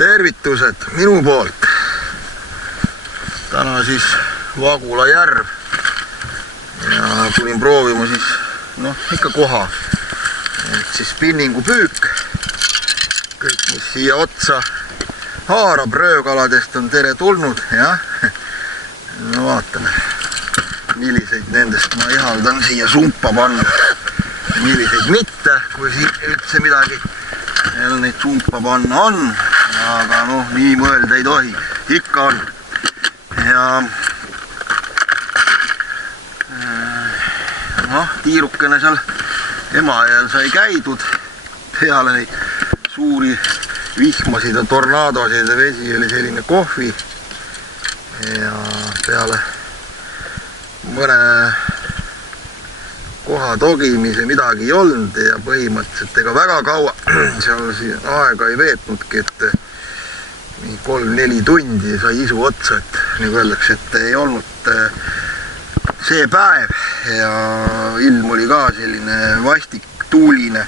tervitused minu poolt. Täna siis Vagula järv ja tulin proovima siis ikka koha, et siis spinningu püük. Kõik mis siia otsa haarab röökaladest on tere tulnud ja no vaatame, milliseid nendest ma ihaldan siia sumpa panna, milliseid mitte, kui siin üldse midagi jälle neid sumpa panna on, aga nii mõelda ei tohi, ikka on. Ja tiirukene seal Emajõel sai käidud peale neid suuri vihmasid ja tornaadosid ja vesi oli selline kohvi ja peale mõne koha togimise midagi ei olnud ja põhimõtteliselt ega väga kaua seal aega ei veetnudki, et 3-4 tundi sai isu otsa, et nagu öeldakse, et ei olnud see päev ja ilm oli ka selline vastik, tuuline,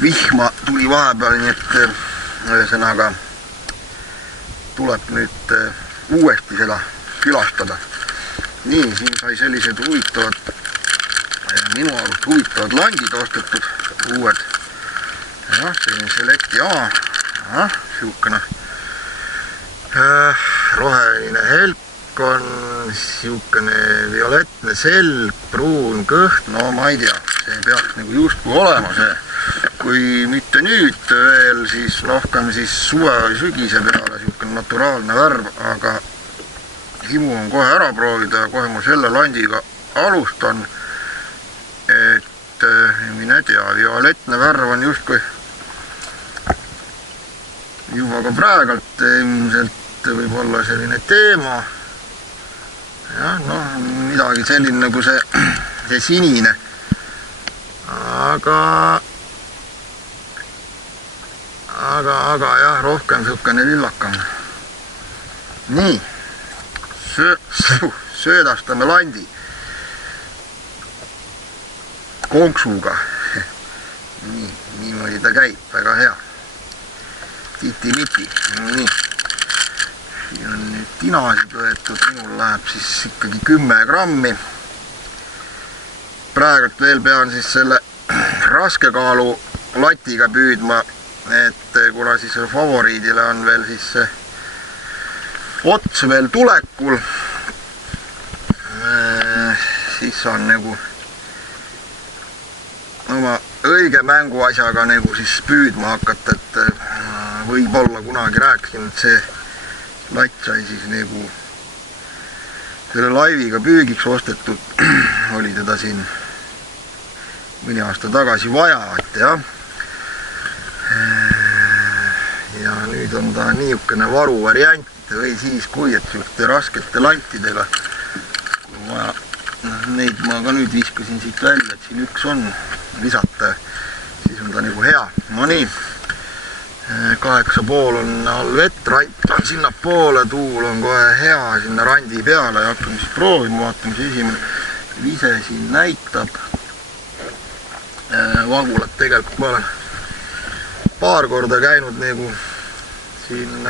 vihma tuli vahepeal, nii et ühesõnaga tuleb nüüd uuesti seda külastada. Nii, siin sai sellised huvitavad, minu arust huvitavad landid ostetud, uued. Selline selekti oma, siukene roheline helk on, siukene violetne selg, pruun kõht, ma ei tea, see peaks nagu justkui olema see. Kui mitte nüüd veel, siis rohkem siis suve või sügise peale siukene naturaalne värv, aga himu on kohe ära proovida ja kohe ma selle landiga alustan, et mine tea, violetne värv on justkui juba ka praegalt ilmselt võib olla selline teema. Midagi selline nagu see sinine. Aga jah, rohkem siukene lillakam. Nii, söödastame landi konksuga. Niimoodi ta käib, väga hea. Titi-miti. Nii. Siin on nüüd tinasid võetud, minul läheb siis ikkagi 10 grammi. Praegult veel pean siis selle raskekaalu latiga püüdma, et kuna siis favoriidile on veel siis see ots veel tulekul, siis on nagu oma õige mänguasjaga nagu siis püüdma hakata, et võib-olla kunagi rääkisin, et see latt sai siis nagu selle laiviga püügiks ostetud, oli teda siin mõni aasta tagasi vaja, et jah. Ja nüüd on ta niisugune varu variant või siis kui, et siuste raskete lantidega, kui vaja, neid ma ka nüüd viskasin siit välja, et siin üks on lisata, siis on ta nagu hea. No nii. 8,5 on all vett, rant on sinna poole, tuul on kohe hea sinna randi peale ja hakkame siis proovima, vaatame, mis esimene vise siin näitab. Vagulat tegelikult ma olen paar korda käinud nagu siin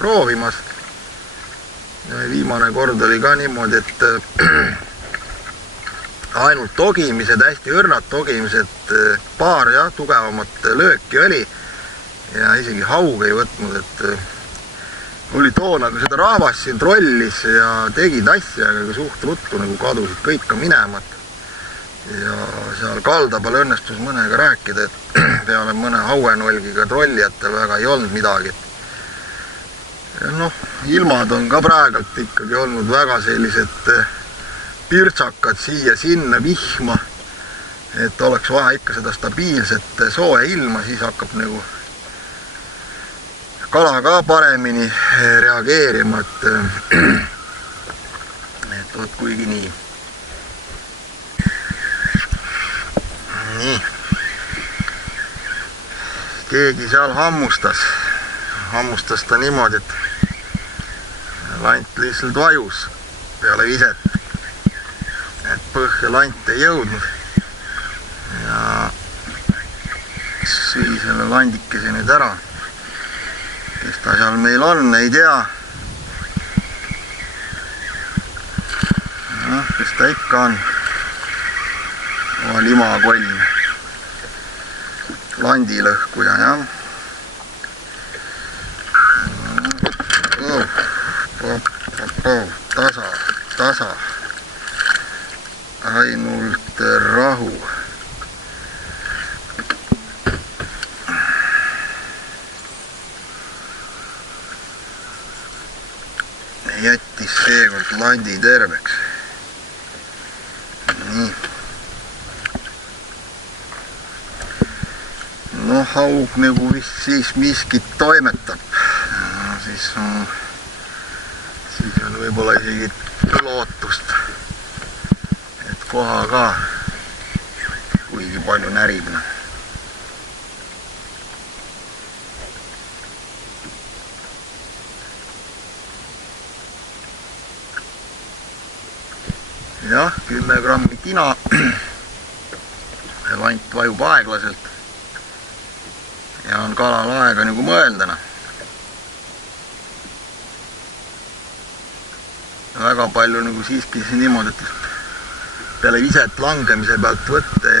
proovimas. Viimane kord oli ka niimoodi, et ainult togimised, hästi õrnad togimised, paar tugevamat lööki oli. Ja isegi haug ei võtnud, et oli toona, kui seda rahvas siin trollis ja tegid asja, aga suht ruttu nagu kadusid kõik ka minemat. Ja seal kalda peal õnnestus mõnega rääkida, et peale mõne hauenolgiga trollijatel väga ei olnud midagi. Ilmad on ka praegult ikkagi olnud väga sellised pirtsakad siia-sinna vihma, et oleks vaja ikka seda stabiilset sooja ilma, siis hakkab nagu kala ka paremini reageerima, et kuigi nii. Nii. Keegi seal hammustas ta niimoodi, et lant lihtsalt vajus peale viset, et põhja lant ei jõudnud ja sõi selle landikese nüüd ära. kes ta seal meil on, ei tea. Noh, kes ta ikka on. Limakoll. Landilõhkuja, jah. Tasa. Ainult rahu. Jättis seekord landi terveks. Nii. No haug nagu vist siis miskit toimetab. Siis on võib-olla isegi lootust, et koha ka kuigi palju närib. Jah, 10 grammi tina. Lant vajub aeglaselt ja on kalal aega nagu mõeldana. Väga palju nagu siiski niimoodi, et peale viset langemise pealt võtte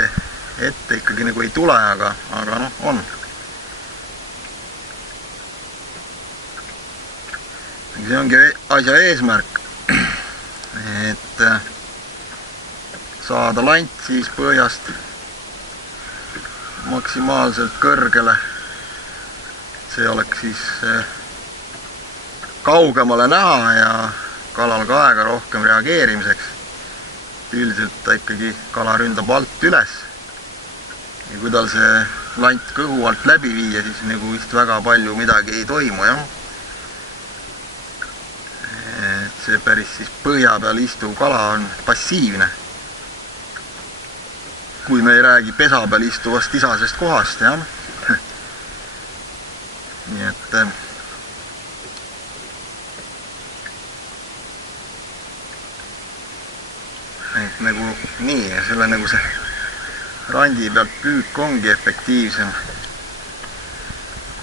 ette ikkagi nagu ei tule, aga noh, on. See ongi asja eesmärk, et saada lant siis põhjast maksimaalselt kõrgele. See oleks siis kaugemale näha ja kalal ka aega rohkem reageerimiseks. Üldiselt ta ikkagi kala ründab alt üles. Ja kui tal see lant kõhu alt läbi viia, siis nagu vist väga palju midagi ei toimu, jah. Et see päris siis põhja peal istuv kala on passiivne. Kui me ei räägi pesa peal istuvast isasest kohast, jah. Nii et nagu nii, ja selle nagu see randi pealt püük ongi efektiivsem.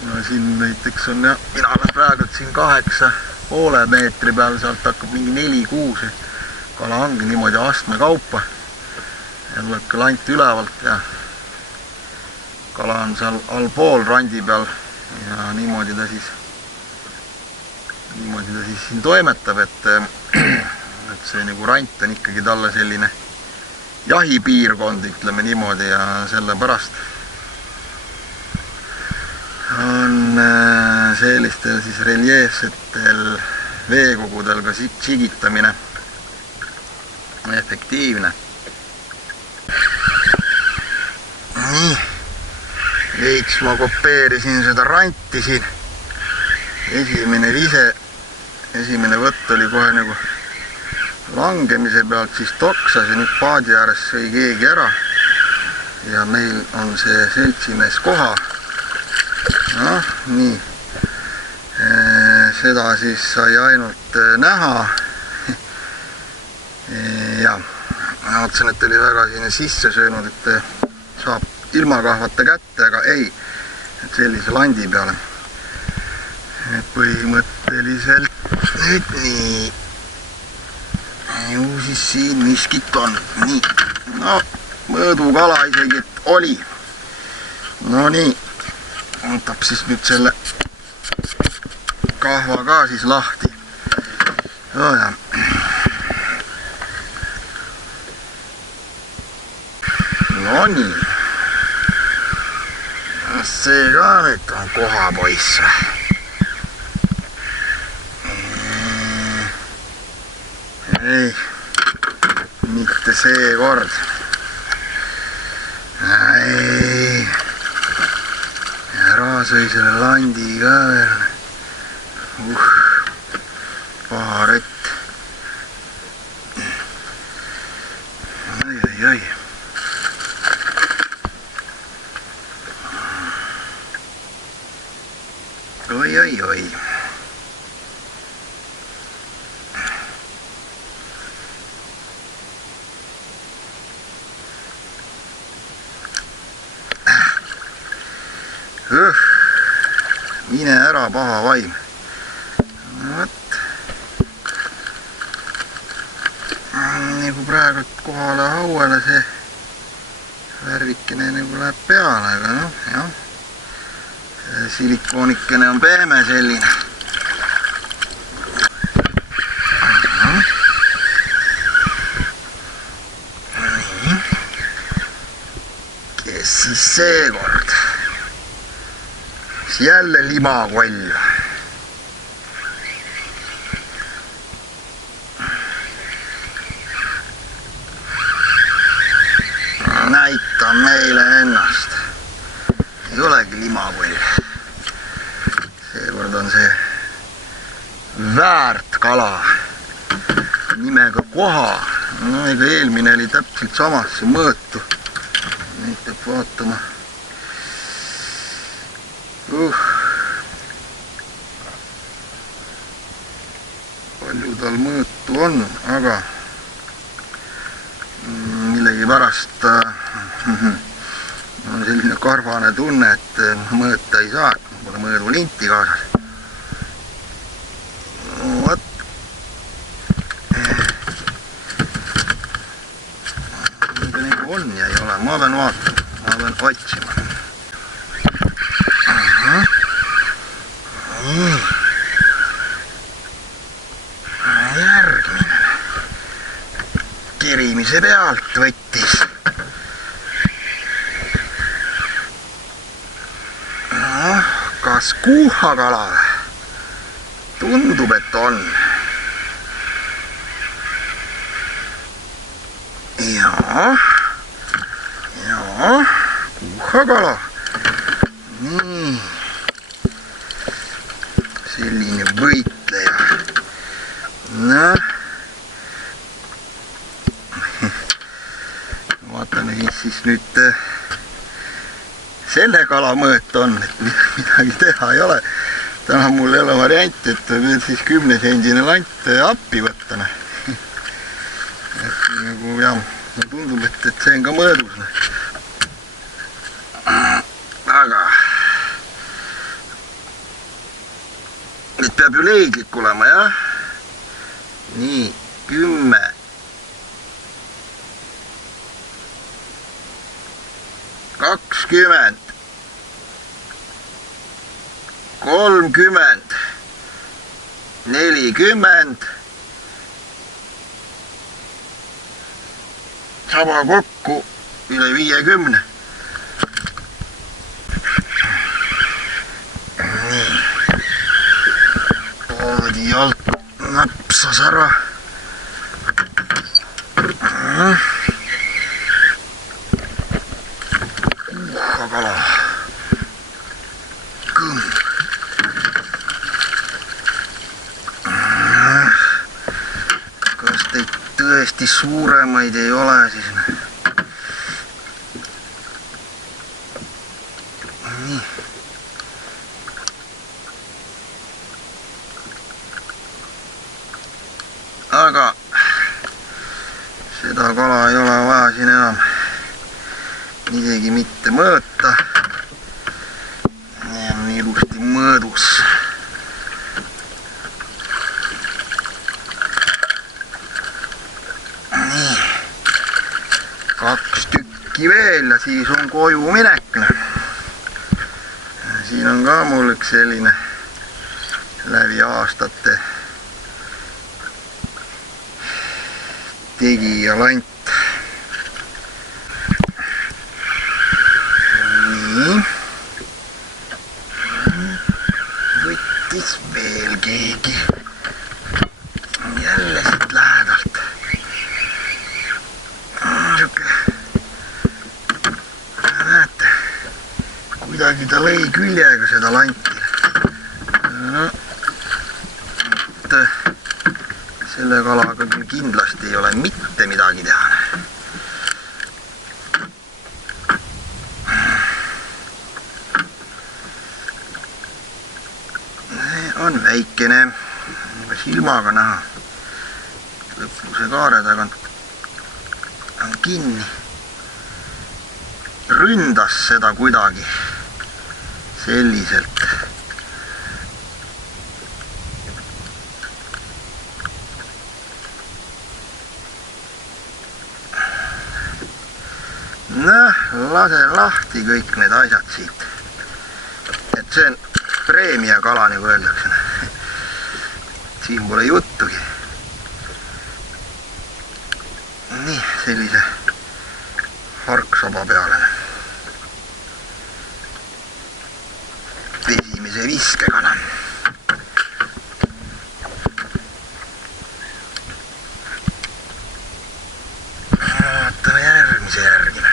No siin näiteks on, jah, mina olen praegu siin 8,5 meetri peal, sealt hakkab mingi 4-6. Kala ongi niimoodi astme kaupa. Ja tuleb ka lant ülevalt ja kala on seal allpool randi peal ja niimoodi ta siis siin toimetab, et see nagu rant on ikkagi talle selline jahipiirkond, ütleme niimoodi, ja sellepärast on sellistel siis reljeefsetel veekogudel ka tsigitamine efektiivne. Nii, veits ma kopeerisin seda ranti siin. Esimene võtt oli kohe nagu langemise pealt, siis toksas ja nüüd paadi ääres sõi keegi ära. Ja meil on see seltsimees koha. Noh, nii. Seda siis sai ainult näha. Ja ma otsen, et oli väga sinna sisse söönud, et saab ilma kahvata kätte, aga ei, et sellise landi peale. Et põhimõtteliselt nüüd nii. Ju siis siin miskit on. Nii. No, mõõdukala isegi oli. No nii. Võtab siis nüüd selle kahva ka siis lahti. No ja. No nii. See ka nüüd on kohapoiss. Ei, mitte see kord. Ei. Ära sõi selle landi ka veel. Paha rett. Oi. Oi. mine ära, paha vaim. Vot. Nagu praegu kohale hauele see värvikene nagu läheb peale, aga noh, jah. Silikoonikene on pehme selline. Kes siis seekord? Siis jälle limakoll. Näita meile ennast. Ei olegi limakoll. Seekord on see väärt kala nimega Koha. No ega eelmine oli täpselt samasse mõõtu. Neid peab vaatama. Palju tal mõõtu on, aga millegipärast on selline karvane tunne, et mõõta ei saa, pole mõõdulinti kaasas. Vot. Niiga nagu on ja ei ole, ma pean vaatama, ma pean otsima. Järgmine kerimise pealt võttis. Kas kuuhakala? Tundub, et on. Jaa, kuuhakala. Nii. Selline võitleja. Noh. Vaatame, mis siis nüüd selle kala mõõt on, et midagi teha ei ole. Täna mul ei ole varianti, et pead siis 10-sendine lant appi võtta. Et nagu jah, tundub, et see on ka mõõdus. Aga nüüd peab ju leidlik olema, jah? Nii, 10. 20. 30, 40, saba kokku üle 50. Nii. Poodi alt napsas ära. Kuuhakala. Tõesti suuremaid ei ole siis. Nii. Aga seda kala ei ole vaja siin enam isegi mitte mõõta. See on ilusti mõõdus. Kaks tükki veel ja siis on koju minek. Siin on ka mul üks selline läbi aastate tegija lant. Nii. Võttis veel keegi. Jälle siit lähedalt. Näete, kuidagi ta lõi küljega seda lanti. No, selle kalaga küll kindlasti ei ole mitte midagi teha. On väikene, juba silmaga näha. Lõpuse kaare tagant on kinni. Ründas seda kuidagi selliselt Noh, lasen lahti kõik need asjad siit. Et see on preemia kala, nagu öeldakse. Siin pole juttugi. Nii, sellise harksaba peale. Esimese viskekana. Vaatame järgmise järgime.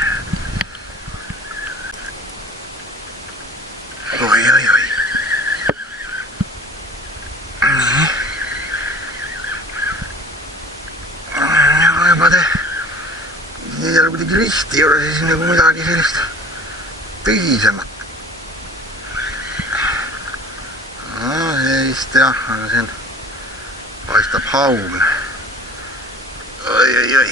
Oi. Nii. Juba te ei ole kuidagi risti ei ole siis nagu midagi sellist tõsisemat. See vist jah, aga see on paistab haug. Oi.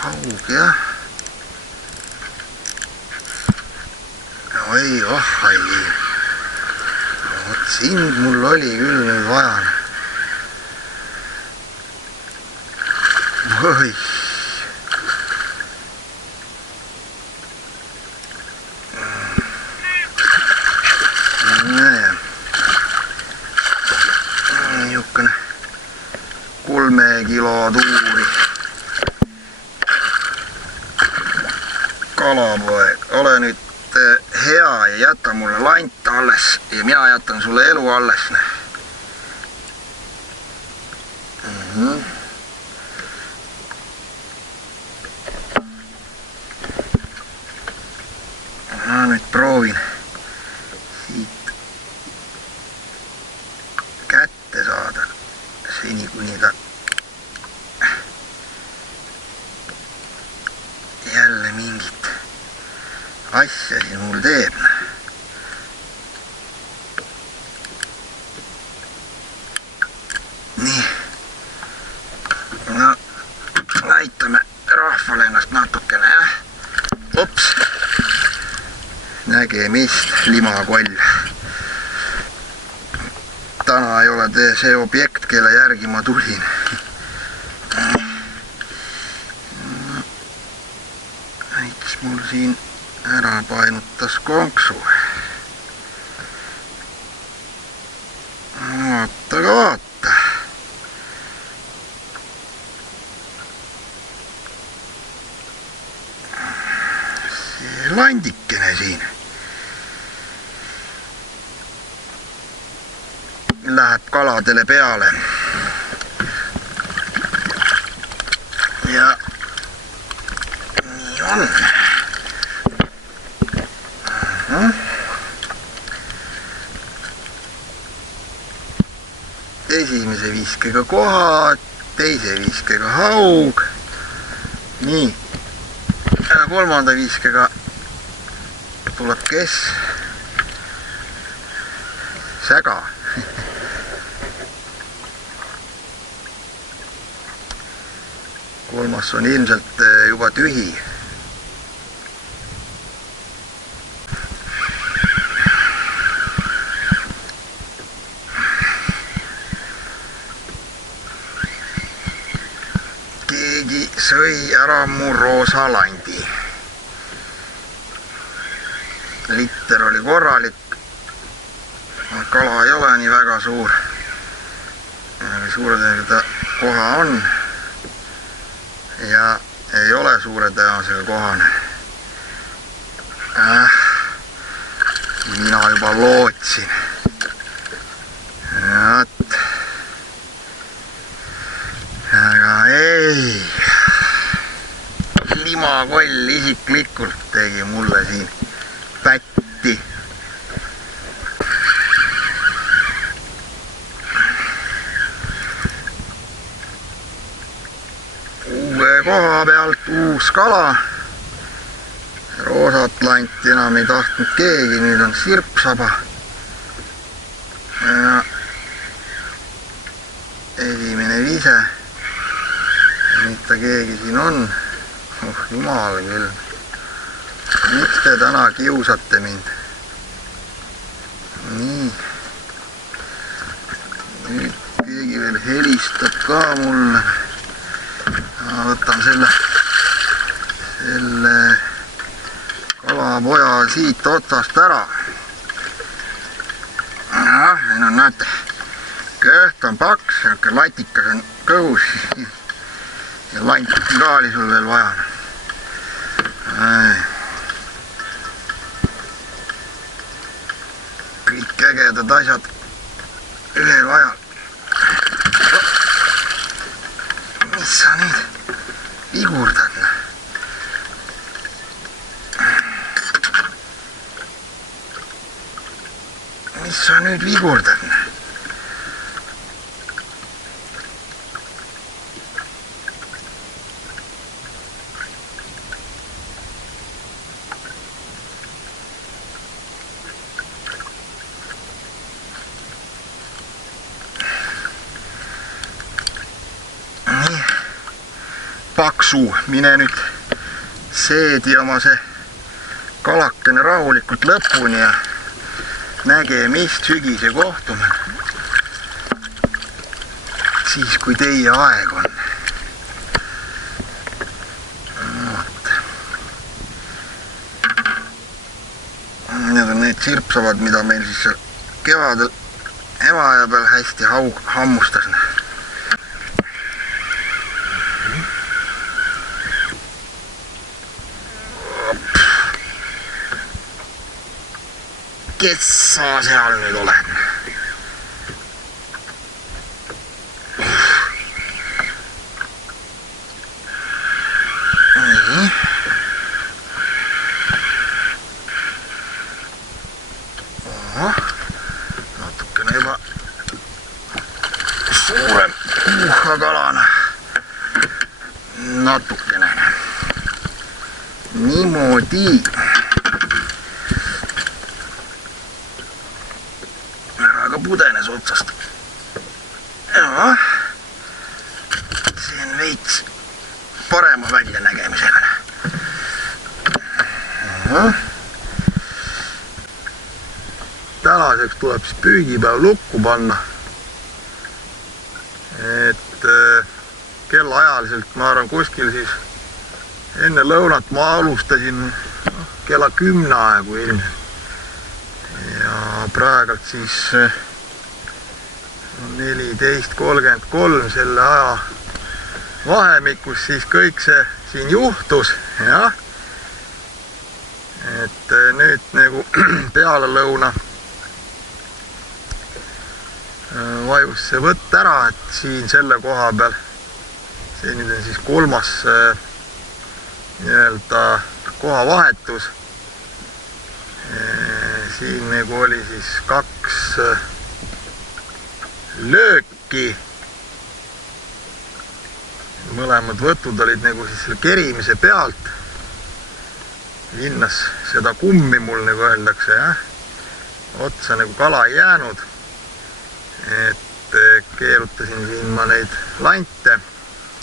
Haug, jah. Oi, vot sind mul oli küll nüüd vaja. Oi. Niisugune 3 kilo tuuri. Kalapoeg, ole nüüd hea ja jäta mulle lant alles ja mina jätan sulle elu alles. Ma nüüd proovin siit kätte saada seni kuni ta jälle mingit asja siin mul teeb. Nii. No, näitame rahvale ennast natukene, jah. Ops. Nägemist, limakoll. Täna ei ole see objekt, kelle järgi ma tulin. Näiteks mul siin ära painutas konksu. Vaata. See landikene siin läheb kaladele peale. Ja nii on. Esimese viskega koha, teise viskega haug. Nii. Ja kolmanda viskega tuleb kes? Säga. Kolmas on ilmselt juba tühi. Keegi sõi ära mu roosa landi. Litter oli korralik. Kala ei ole nii väga suur. Suure tõenäosusega koha on. Ja ei ole suure tõenäosusega kohane. Mina juba lootsin. Aga ei. Limakoll isiklikult tegi mulle siin pätti. Koha pealt uus kala. Roosat lanti enam ei tahtnud keegi, nüüd on sirpsaba. Ja esimene vise. Nüüd ta keegi siin on. Jumal küll. Miks te täna kiusate mind? Nii. Nüüd helistab ka mulle. Võtan selle kalapoja siit otsast ära. Siin on, näete, köht on paks, latikas on kõhus ja lanti ka oli sul veel vaja. Kõik ägedad asjad ühel ajal. Mis sa nüüd vigurdad? Mis sa nüüd vigurdad? Paksu, mine nüüd seedi oma see kalakene rahulikult lõpuni ja nägemist sügise kohtume. Siis kui teie aeg on. Need on need sirpsavad, mida meil siis kevadel emaja peal hästi hammustas. Kes sa seal nüüd oled? Nii. Natukene juba suurem kalana. Natukene. Niimoodi. Pudenes otsast. Ja, see on veits parema väljanägemisega. Tänaseks tuleb siis püügipäev lukku panna. Et kellaajaliselt ma arvan kuskil siis enne lõunat ma alustasin kella 10 aegu ilmselt. Ja praegult siis 14:33 selle aja vahemikus siis kõik see siin juhtus, jah. Et nüüd nagu peale lõuna vajus see võtt ära, et siin selle koha peal, see nüüd on siis kolmas nii-öelda kohavahetus. Siin nagu oli siis 2 lööki. Mõlemad võtud olid nagu siis selle kerimise pealt. Linnas seda kummi mul nagu öeldakse, jah. Otsa nagu kala ei jäänud. Et keerutasin siin ma neid lante.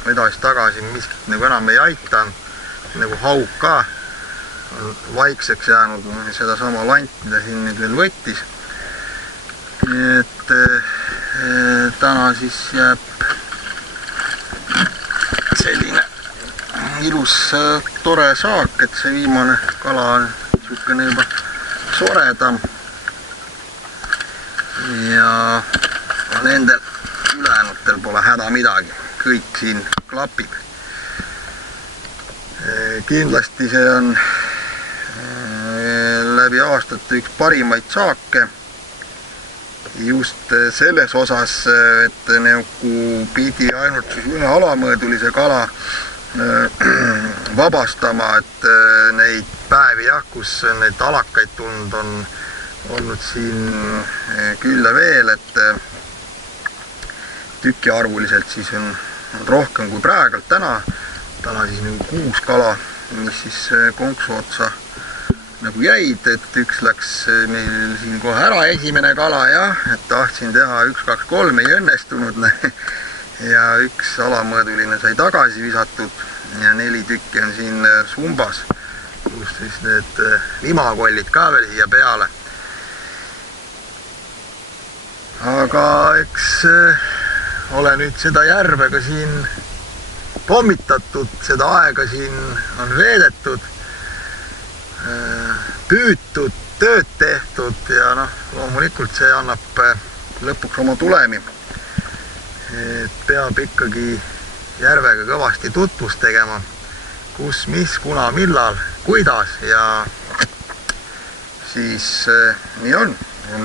Edasi tagasi miskit nagu enam ei aita. Nagu hauk ka. On vaikseks jäänud seda sama lant, mida siin nüüd veel võttis. Et täna siis jääb selline ilus tore saak, et see viimane kala on niisugune juba soredam. Ja nendel ülejäänutel pole häda midagi, kõik siin klapib. Kindlasti see on läbi aastate üks parimaid saake just selles osas, et nagu pidi ainult ühe alamõõdulise kala vabastama, et neid päevi jah, kus neid alakaid tulnud on olnud siin küll ja veel, et tükiarvuliselt siis on rohkem kui praegult täna siis nagu 6 kala, mis siis konksu otsa nagu jäid, et üks läks meil siin kohe ära, esimene kala, jah, et tahtsin teha 1, 2, 3, ei õnnestunud. Ja üks alamõõduline sai tagasi visatud ja 4 tükki on siin sumbas, kus siis need limakollid ka veel siia peale. Aga eks olen nüüd seda järve ka siin pommitatud, seda aega siin on veedetud, püütud, tööd tehtud ja noh, loomulikult see annab lõpuks oma tulemi. Et peab ikkagi järvega kõvasti tutvust tegema, kus, mis, kuna, millal, kuidas ja siis nii on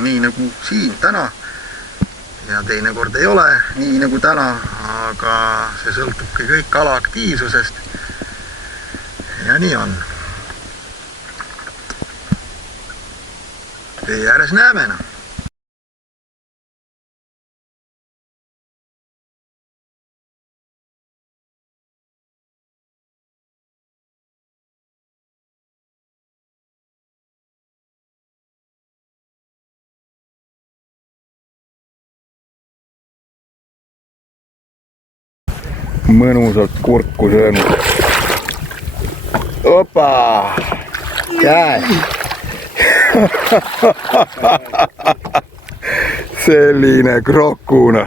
nii nagu siin täna ja teinekord ei ole nii nagu täna, aga see sõltubki kõik kala aktiivsusest ja nii on. Vee ääres näeme. Mõnusalt kurku söönud. Opa! Käes! Selline krokuna.